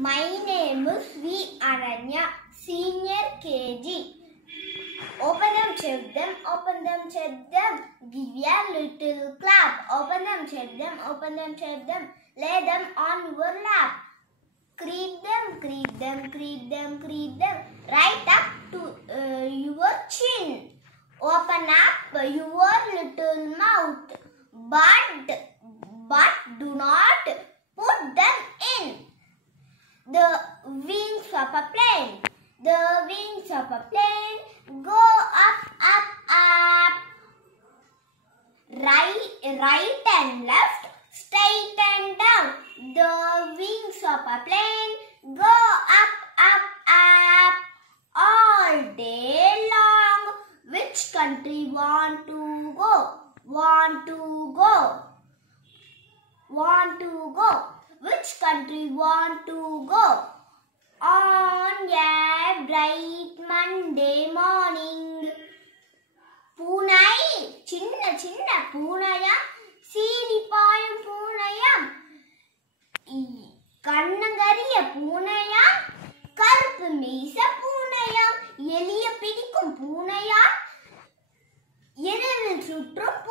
My name is V. Ananya, Senior KG. Open them, check them, open them, check them. Give a little clap. Open them, check them, open them, check them. Lay them on your lap. Creep them, creep them, creep them, creep them. Right up to your chin. Open up your little mouth. But do not put them in the wings of a plane. The wings of a plane go up, up, up. Right and left, straight and down. The wings of a plane go up, up, up. All day long. Which country want to go? Want to go? Want to go? Which country want to go? On a bright Monday morning. பூனை சின்ன சின்ன பூனையாம், சீறி பாயும் பூனையாம், கண்ணங்கரிய பூனையாம், கருப்பு மீச பூனையாம், எலிய பிடிக்கும் பூனையாம், இரவில் சுற்றும்